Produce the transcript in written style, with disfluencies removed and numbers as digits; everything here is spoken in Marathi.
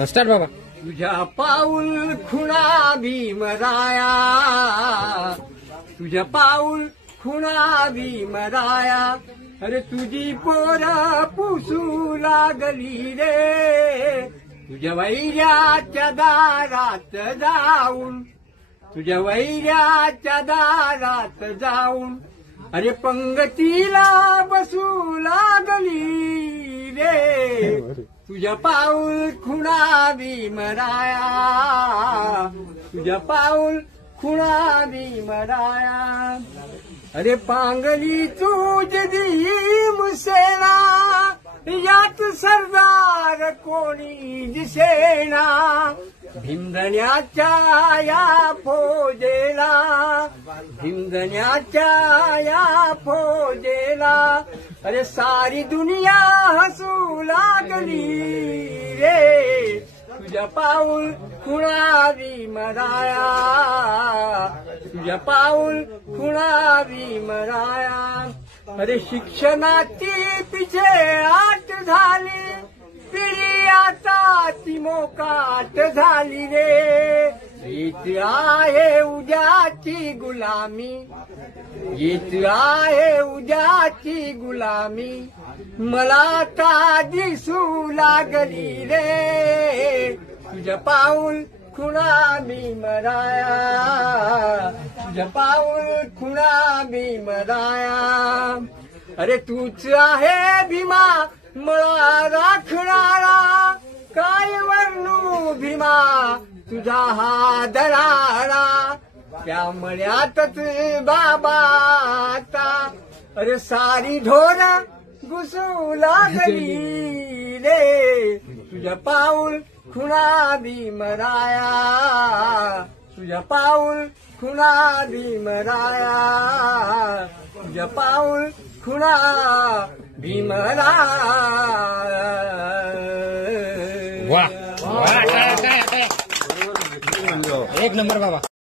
स्टार्ट बाबा. तुझ्या पाऊल खुणा भीमराया, तुझ्या पाऊल खुणा भीमराया. अरे तुझी पोरा पुसू लागली रे, तुझ्या वैऱ्याच्या दारात जाऊन, तुझ्या वैऱ्याच्या दारात जाऊन. अरे पंगतीला बसू लागली रे, तुझ्या पाऊल खुणा भीमराया, तुझ्या पाऊल खुणा भीमराया. अरे पांगली तुझ भीमसेना, यात सरदार कोणी दिसेना. भीमधन्याच्या या फौजेला, भीमधन्याच्या या फौजेला. अरे सारी दुनिया हसू लागली रे, तुझ्या पाऊल खुणा भीमराया, तुझ्या पाऊल खुणा भीमराया. अरे शिक्षणाची पिछे आट झाली, पिढी आता ती मोकाट झाली रे. येत आहे उद्याची गुलामी, येत आहे उद्याची गुलामी. मला का दिसू लागली रे, तुझ्या पाऊल खुणा भीमराया, तुझ्या पाऊल खुणा भीमराया. अरे तूच आहे भीमा मला राखणारा, काय वर्णू भीमा तुझा हा दरारा. त्या मळ्यातच बाबा आता, अरे सारी ढोर घुसू लागली रे, तुझ्या पाऊल खुणा भीमराया, तुझ्या पाऊल खुणा भीमराया, तुझ्या पाऊल खुणा भीमराया. एक नंबर बाबा.